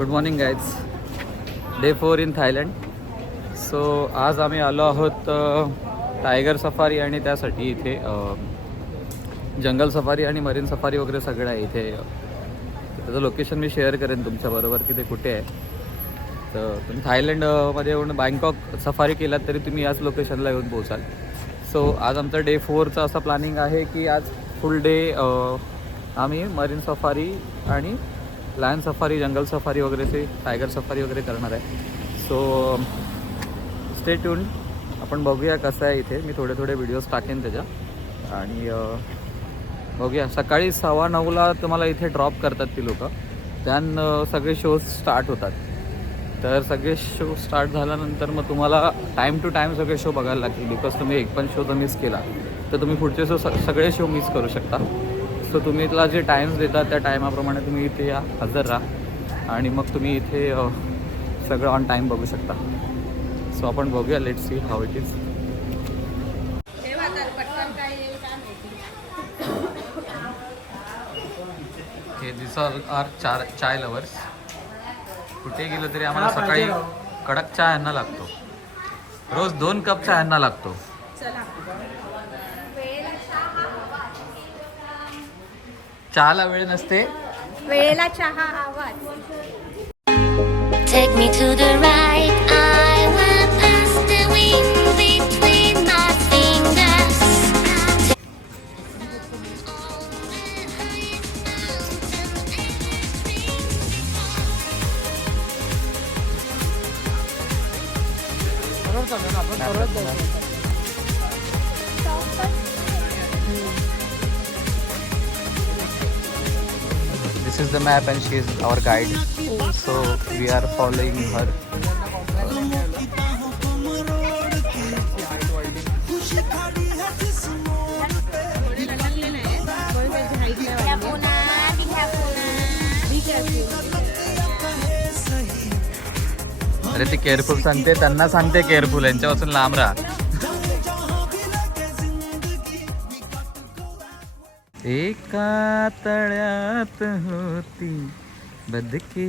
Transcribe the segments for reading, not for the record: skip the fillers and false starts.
Good morning guys. Day 4 in Thailand. So आज आम्ही आलो आहोत टायगर सफारी आणि त्यासाठी इथे जंगल सफारी आणि मरीन सफारी वगैरे सगळं आहे इथे. त्याचं लोकेशन मी शेअर करेन तुमच्याबरोबर की ते कुठे आहे. तर तुम्ही थायलंडमध्ये येऊन बँकॉक सफारी केलात तरी तुम्ही याच लोकेशनला येऊन पोहोचाल. सो आज आमचं डे 4चं असं प्लॅनिंग आहे की आज फुल डे आम्ही मरीन सफारी आणि लायन सफारी, जंगल सफारी वगैरेचे, टायगर सफारी वगैरे करणार आहे. So stay tune. आपण बघूया कसं आहे इथे. मी थोडे व्हिडिओज टाकेन त्याच्या आणि बघूया. सकाळी 9:15ला तुम्हाला इथे ड्रॉप करतात ती लोक. त्यानं सगळे शोज स्टार्ट होतात. तर सगळे शो स्टार्ट झाल्यानंतर मग तुम्हाला टाईम टू टाईम सगळे शो बघायला लागतील. बिकॉज तुम्ही एक पण शो जर मिस केला तर तुम्ही पुढचे शो सगळे शो मिस करू शकता. सो तुम्ही इथला जे टाईम्स देतात त्या टायमाप्रमाणे तुम्ही इथे या, हजर राहा आणि मग तुम्ही इथे सगळं ऑन टाईम बघू शकता. सो आपण बघूया. Let's see how it is. हे दिस आर चाय लवर्स. कुठे गेलो तरी आम्हाला सकाळी कडक चहा यांना लागतो. रोज 2 कप चहा यांना लागतो. चहाला वेळ नसते, वेळेला चहा आवाज. Take me to the right, I will pass the wind between my fingers. This is the map and she is our guide. So we are following her. अरे ती केअरफुल सांगते, त्यांना सांगते केअरफुल, यांच्यापासून लांब राहा. एका तळ्यात होती बदके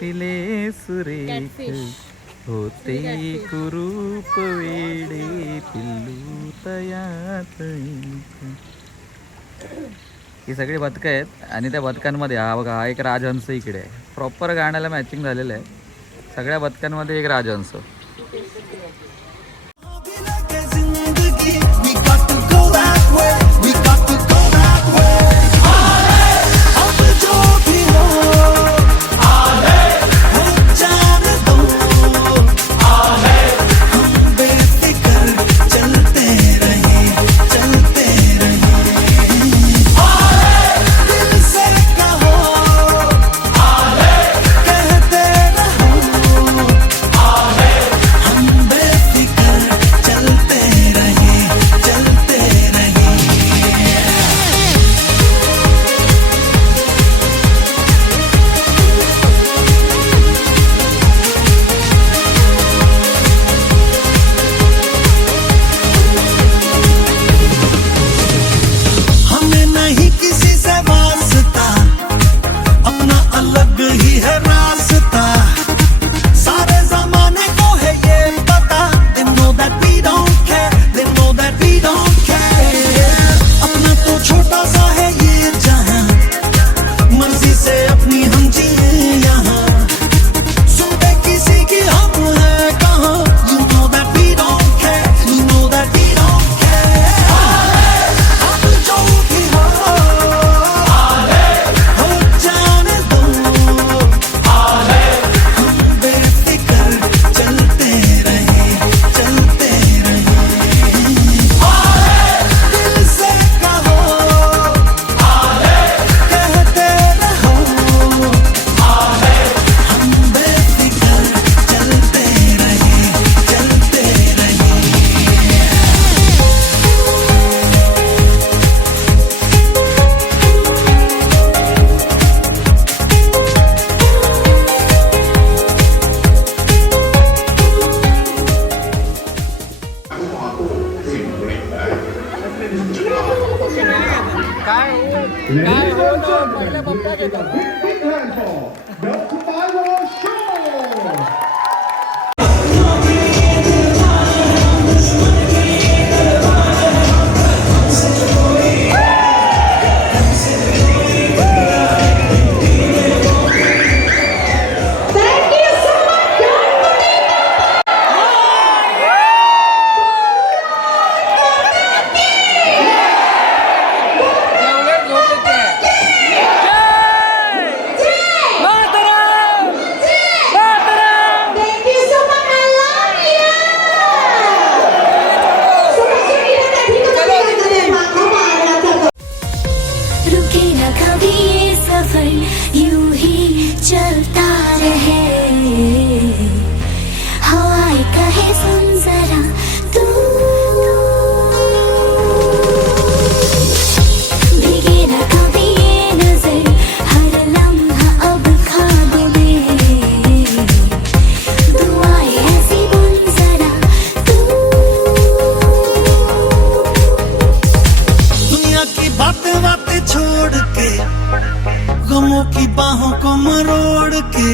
पिले सुरेख, होते कुरूप वेडे पिल्लू तयात. ही सगळी बदकं आहेत आणि त्या बदकांमध्ये हा बघा, हा एक राजहंस इकडे आहे. प्रॉपर गाण्याला मॅचिंग झालेलं आहे. सगळ्या बदकांमध्ये एक राजहंस. Big hand for Delta 5 यूं ही चलता रहे हवाएं कहे सुन जरा तू भीगे न कभी ये नजर हर लम्हा अब ख्वाब में दुआएं ऐसी बुन जरा तू दुनिया की बातें बातें छोड़ के गमों की बाहों को मरोड़ के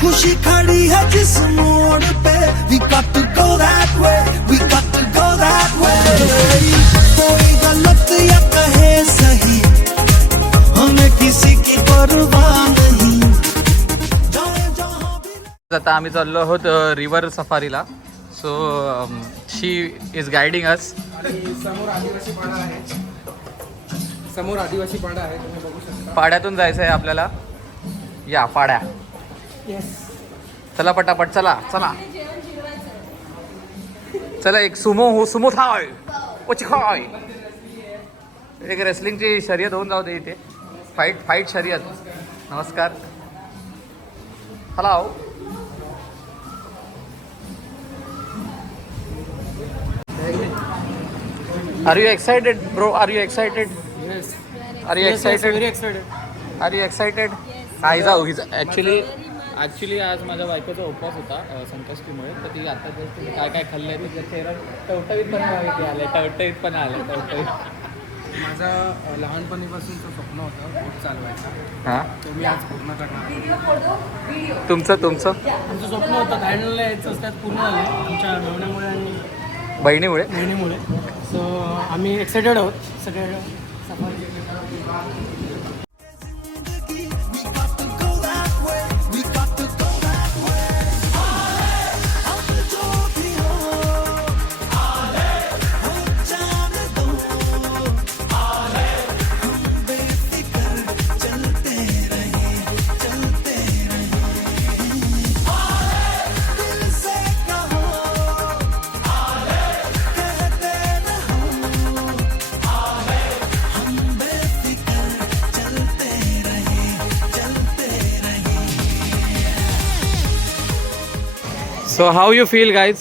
खुशी खड़ी है जिस मोड़ पे we got to go that way we got to go that way कोई गलत या कहे सही हमें किसी की परवाह नहीं जाए जहां भी आता आम्ही चाललो आहोत रिव्हर सफारीला. So she is guiding us. आणि समोर आदिवासी पाडा आहे तुम्ही बघू शकता. पाड्यातून जायचं आहे आपल्याला. या पाड्या. येस. चला पटापट चला चला चला. एक सुमो थाय ओची खाय. एक रेसलिंगची शर्यत होऊन जाऊ दे इथे. फाईट शर्यत. नमस्कार. Hello. Are you excited bro? Are you excited? Yes. Are you excited? Very excited. Are you excited? काय जाऊ ॲक्च्युली आज माझ्या बायकोचा उपवास होता संकष्टीमुळे. तर ती आता काय काय खाल्लंय तिच्या चेहरा टवटवीतपणा आले. टवटवीतपणा आले. माझा लहानपणीपासूनचं स्वप्न होतं बोट चालवायचं. हां. ते मी आज पूर्ण करणार. तुमचं आमचं स्वप्न होतं थायलंडला यायचं त्यात पूर्ण झालं आमच्या मेवण्यामुळे आणि बहिणीमुळे. सो आम्ही एक्सायटेड आहोत सगळे safari. we got to go that way we got to go that way हम जो भी हो जाने दो हम बेफिक्र चलते रहे दिल से कहो कहते रहो हम बेफिक्र चलते रहे so how you feel guys?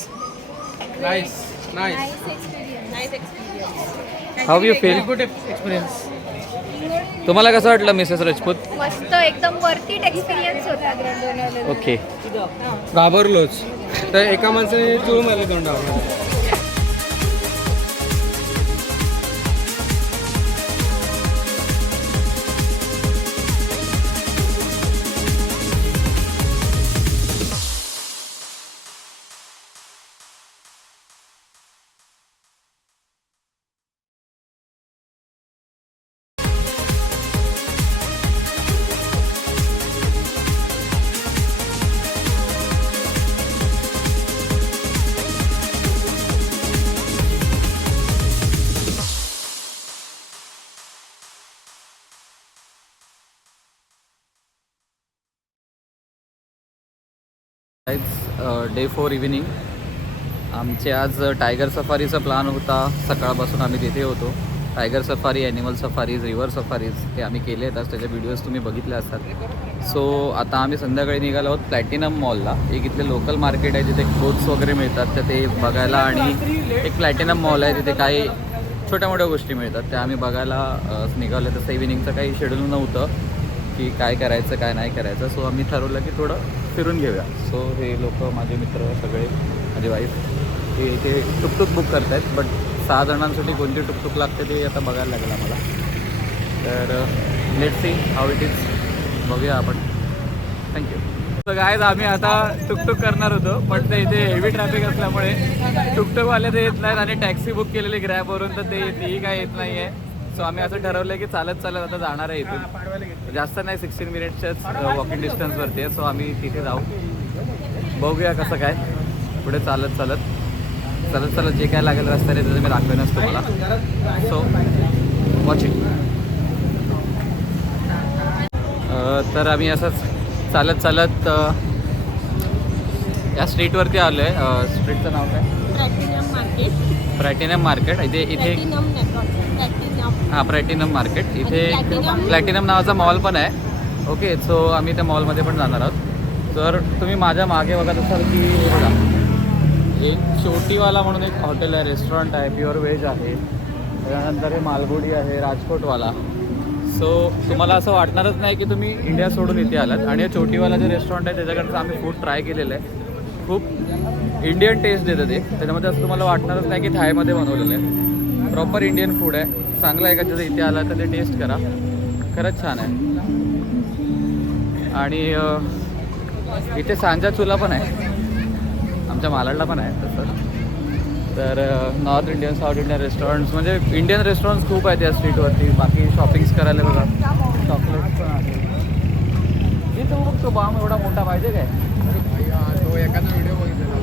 Nice. How you feel? Good experience. तुम्हाला कसं वाटलं मिसेस राजपूत? मस्त एकदम वरती एक्सपिरियन्स होता. ओके. घाबरलोच तर एका माणसाने जुळून आले तोंडावर. Day 4 evening. आमचे आज टायगर सफारीचा प्लॅन होता. सकाळपासून आम्ही तिथे होतो. Tiger safari, animal safaris, river safaris हे आम्ही केले आहेत. आज त्याचे व्हिडिओज तुम्ही बघितले असतात. सो आता आम्ही संध्याकाळी निघालो आहोत प्लॅटिनम मॉलला. एक इथले लोकल मार्केट आहे जिथे क्लोथ्स वगैरे मिळतात तर ते बघायला. आणि एक प्लॅटिनम मॉल आहे तिथे काही छोट्या मोठ्या गोष्टी मिळतात त्या आम्ही बघायला निघालो. तसं इव्हिनिंगचं काही शेड्यूल नव्हतं की काय करायचं काय नाही करायचं. सो आम्ही ठरवलं की थोडं फिरून घेऊया. सो हे लोक माझे मित्र सगळे, माझी वाईफ, ते इथे टुकटुक बुक करत आहेत. बट 6 जणांसाठी कोणती टुकटुक लागते ते आता बघायला लागेल आम्हाला. तर let's see how it is. बघूया आपण. थँक्यू. तर गायज आम्ही आता टुकटुक करणार होतो पण ते इथे हेवी ट्रॅफिक असल्यामुळे टुकटुकवाले ते येत नाहीत आणि टॅक्सी बुक केलेली ग्रॅबवरून तर तेही काय येत नाही आहे. सो आम्ही असं ठरवलं की चालत आता जाणार आहे इथून. जास्त नाही 16 मिनिट्सच्याच वॉकिंग डिस्टन्सवरती आहे. सो आम्ही तिथे जाऊ. बघूया कसं काय पुढे चालत जे काय लागेल रस्त्याने त्याचं मी दाखवेनच तुम्हाला. So watch it. तर आम्ही असंच चालत या स्ट्रीटवरती आलो आहे. स्ट्रीटचं नाव काय? Platinum market. इथे हां प्लॅटिनम मार्केट. इथे प्लॅटिनम नावाचा मॉल पण आहे ओके, सो आम्ही त्या मॉलमध्ये पण जाणार आहोत. तर तुम्ही माझ्या मागे बघत असाल की हे बघा, एक चोटीवाला म्हणून एक हॉटेल आहे, रेस्टॉरंट आहे, प्युअर व्हेज आहे. त्यानंतर हे मालगुडी आहे, राजकोटवाला. सो तुम्हाला असं वाटणारच नाही की तुम्ही इंडिया सोडून इथे आलात. आणि हे चोटीवाला जे रेस्टॉरंट आहे त्याच्याकडचं आम्ही फूड ट्राय केलेलं आहे. खूप इंडियन टेस्ट देतं ते. त्याच्यामध्ये असं तुम्हाला वाटणारच नाही की थायमध्ये बनवलेलं आहे. प्रॉपर इंडियन फूड आहे. चांगलं आहे का जर इथे आला तर ते टेस्ट करा, खरंच छान आहे. आणि इथे सांजा चुला पण आहे, आमच्या मालाडला पण आहे तसं. तर north Indian, south Indian restaurants, म्हणजे इंडियन रेस्टॉरंट्स खूप आहेत या स्ट्रीटवरती. बाकी शॉपिंग्स करायला बघा, चॉकलेट्स पण आहे. इथं बघ तो बाम एवढा मोठा पाहिजे काय, तो एखादा व्हिडिओ बघितलेला.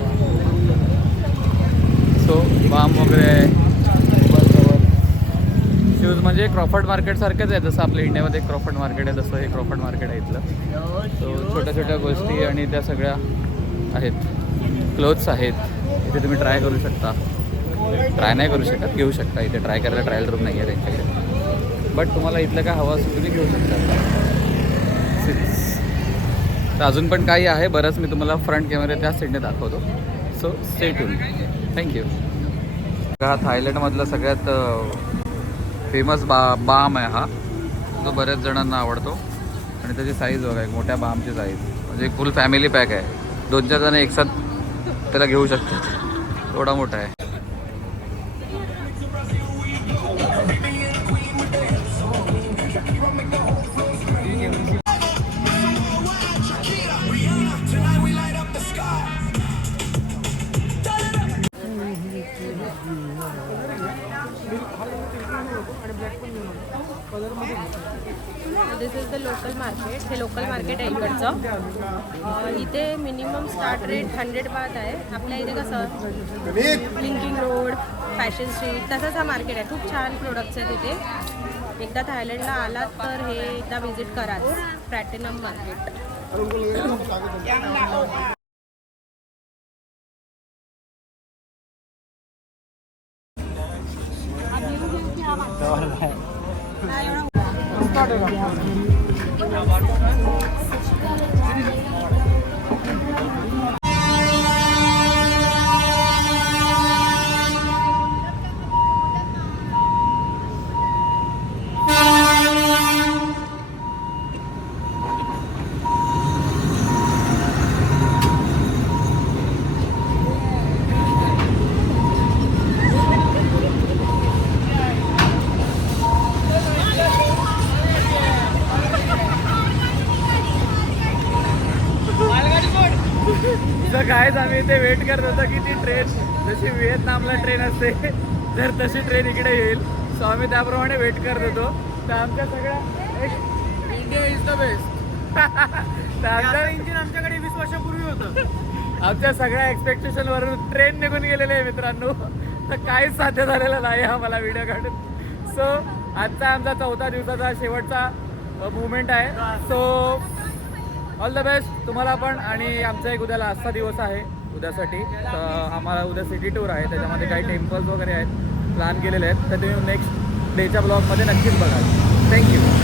सो बाम वगैरे शूज म्हणजे क्रॉफर्ड मार्केट सारखंच आहे. जसं आपल्या इंडियामध्ये क्रॉफर्ड मार्केट आहे तसं हे क्रॉफर्ड मार्केट आहे इथलं. सो छोट्या छोट्या गोष्टी आणि त्या सगळ्या आहेत. क्लोथ्स आहेत इथे, तुम्ही ट्राय करू शकता. ट्राय नाही करू शकत, घेऊ शकता. इथे ट्राय करायला ट्रायल रूम नाही आहे त्यांच्याकडे, बट तुम्हाला इथलं काय हवं असेल तुम्ही घेऊ शकता. तर अजून पण काही आहे बरंच, मी तुम्हाला फ्रंट कॅमेरा त्या साईडने दाखवतो. So stay tune. थँक्यू. हा थायलंडमधला सगळ्यात फेमस बाम आहे हा, जो बऱ्याच जणांना आवडतो. आणि त्याची साईज बघा, एक मोठ्या बामची साईज, म्हणजे एक फुल फॅमिली पॅक आहे. 2-4 जण एकसाथ त्याला घेऊ शकतात, एवढा मोठा आहे. दिस इज द लोकल मार्केट. हे लोकल मार्केट आहे इकडचं. इथे मिनिमम स्टार्ट रेट 100 बात आहे. आपल्या इथे कसं लिंकिंग रोड, फॅशन स्ट्रीट तसंच हा मार्केट आहे. खूप छान प्रोडक्ट्स आहेत इथे. एकदा थायलंडला आलात तर हे एकदा व्हिजिट कराच, प्लॅटिनम मार्केट. तर कायच आम्ही इथे वेट करत होतो की ती ट्रेन जशी व्हिएतनामला ट्रेन असते जर तशी ट्रेन इकडे येईल. सो आम्ही त्याप्रमाणे वेट करत होतो. तर आमच्या सगळ्या India is the best. Engine आमच्याकडे 20 वर्षापूर्वी होतं. आमच्या सगळ्या एक्सपेक्टेशनवरून ट्रेन निघून गेलेले आहे मित्रांनो. तर काहीच साध्य झालेलं नाही आम्हाला व्हिडिओ काढून. सो आजचा आमचा 4थ्या दिवसाचा शेवटचा मुवमेंट आहे. सो ऑल द बेस्ट तुम्हाला पण. आणि आमचा एक उद्याला आजचा दिवस आहे उद्यासाठी. तर आम्हाला उद्या सिटी टूर आहे, त्याच्यामध्ये काही टेम्पल्स वगैरे आहेत प्लॅन केलेले आहेत. तर तुम्ही नेक्स्ट डेच्या ब्लॉगमध्ये नक्कीच बघा. थँक्यू.